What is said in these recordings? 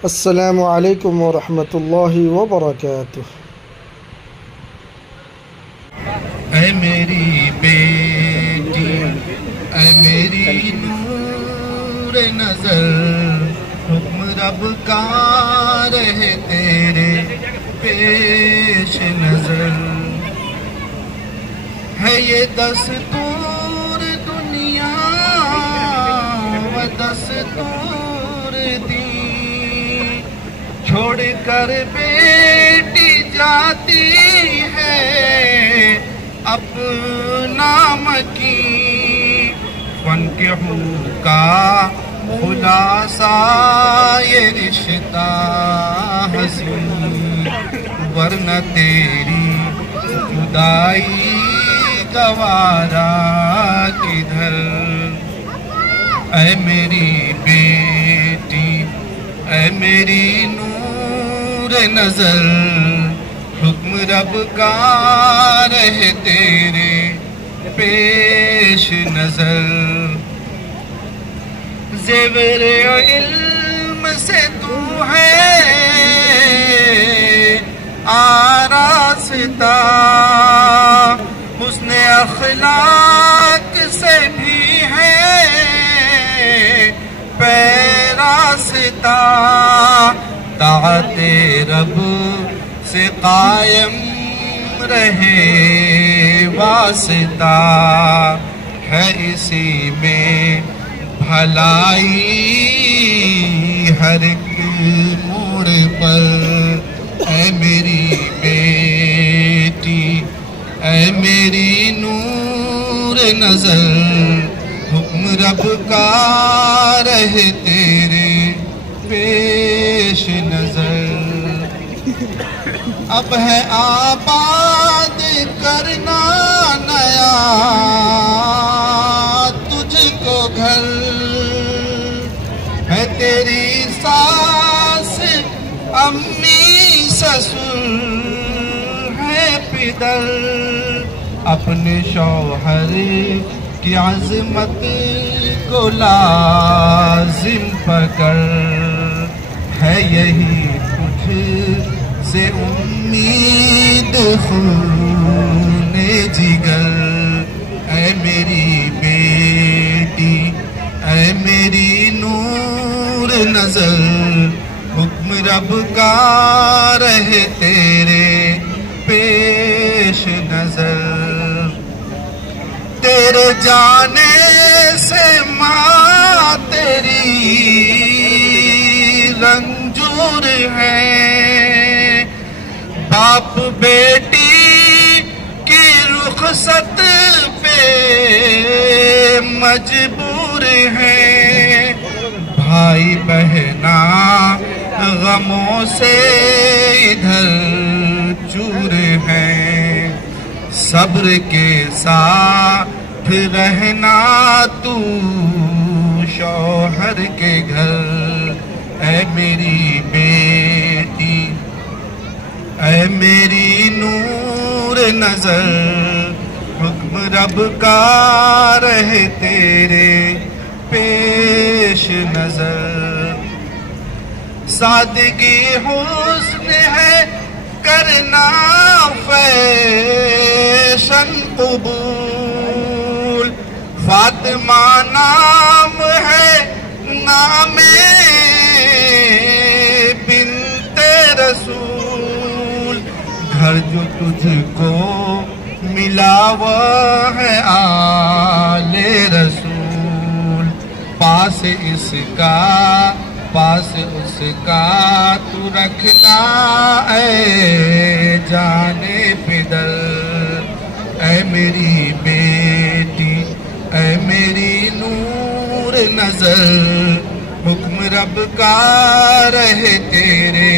अस्सलामु अलैकुम वरहमतुल्लाहि वबरकातुह। ऐ मेरी बेटी, ऐ मेरी नूर नजर, हुक्म रब का रहे तेरे पेश नजर। है ये दस्तूर दुनिया व दस्तूर दी, छोड़ कर बेटी जाती है अपना मकी। फनकिहू का खुलासा ये रिश्ता हसीन, वरना तेरी जुदाई गवारा किधर। ऐ मेरी बेटी, ऐ मेरी नूर नजर, हुक्म रब का रहे तेरे पेश नजर। ज़ेवर इल्म से तू है आरास्ता, हुस्ने अखलाक से भी है पैरास्ता। ताअते रब से कायम रहे वास्ता, है इसी में भलाई हर एक मोड़ पर। ऐ मेरी बेटी, ऐ मेरी नूर नजर, हुक्म रब का रहे तेरे पेश नजर। अब है आबाद करना नया तुझको घर, है तेरी सास अम्मी ससुर है पिदर। अपने शौहर की अज़मत को लाजिम पकड़, है यही तुझ से उम्मीद खूने जिगर। ऐ मेरी बेटी, ऐ मेरी नूर नजर, हुक्म रब का रहे तेरे पेश नजर। तेरे जाने से माँ तेरी रंजूर है, बाप बेटी की रुखसत पे मजबूर है। भाई बहना गमों से इधर चूर है, सब्र के साथ रहना तू शौहर के घर। ऐ मेरी बेटी, ऐ मेरी नूर नजर, हुक्म रब का रहे तेरे पेश नजर। सादगी हुस्न है करना फैशन कबूल, फातिमा नाम है नामे बिन्ते रसूल। घर जो तुझको मिला वह है आले रसूल, पास इसका पास उसका तू रखना ऐ जाने पिदर। ऐ मेरी बेटी, ऐ मेरी नूर नजर, हुक्म रब का रहे तेरे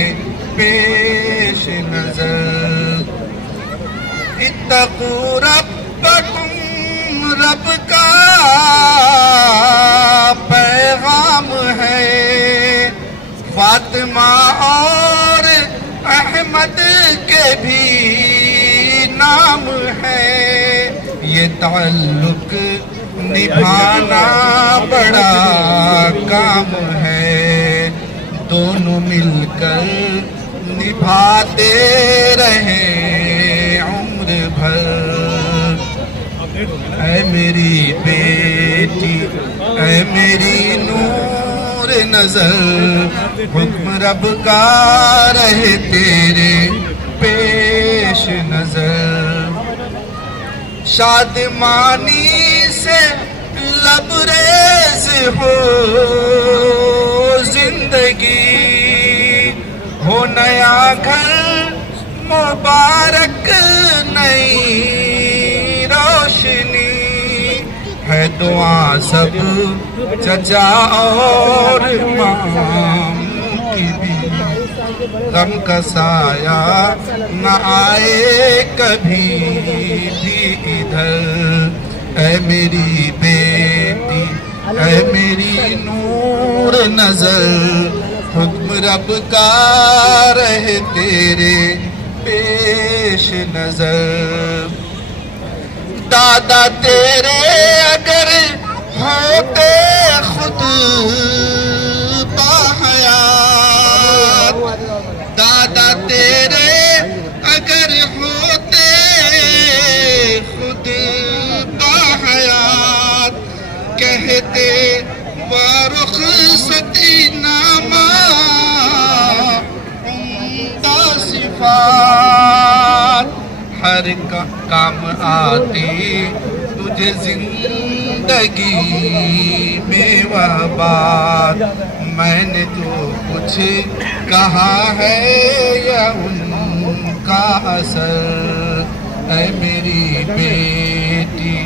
पेश नजर। इत्तकू रब्बकुम, रब का पैगाम है, फातिमा और अहमद के भी नाम है। ये ताल्लुक निभाना बड़ा काम है, दोनों मिलकर निभाते रहे उम्र भर। ऐ मेरी बेटी, ऐ मेरी नूर नजर, हुक्म रब का रहे तेरे पेश नजर। शादमानी से लबरेज हो जिंदगी, हो नया घर मुबारक नई रोशनी। है दुआ सब चचा और माम की भी, गम का साया न आए कभी भी इधर। ऐ मेरी बेटी, ऐ मेरी नूर नजर, हुक्म रब का रहे तेरे पेश नजर। दादा तेरे अगर होते खुद बाहयात, दादा तेरे अगर होते खुद बाहयात, कहते रुखसती नामा उम्दा सिफात। हर काम आती तुझे जिंदगी में वह बात, मैंने जो कुछ कहा है या उनका असर। ऐ मेरी बेटी,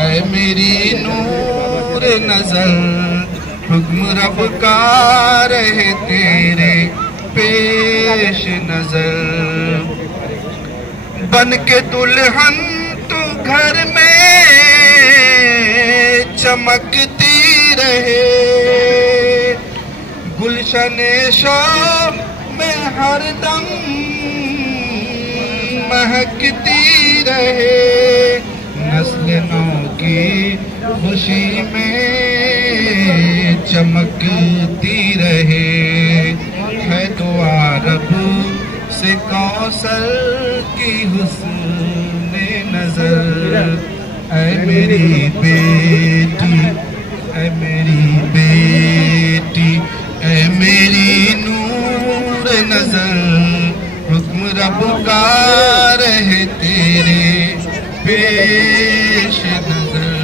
ऐ मेरी नूर नजर, हुक्म रब का रहे तेरे पेश नजर। बन के दुल्हन तू घर में चमकती रहे, गुलशने शौक में हरदम महकती रहे। नस्ल नौ की खुशी में चमकती रहे। है दुआ रब से कौसर की हुस्ने नजर। ऐ मेरी बेटी, ऐ मेरी बेटी, ऐ मेरी नूर नजर, हुक्म रब का रहे तेरे पेश नजर।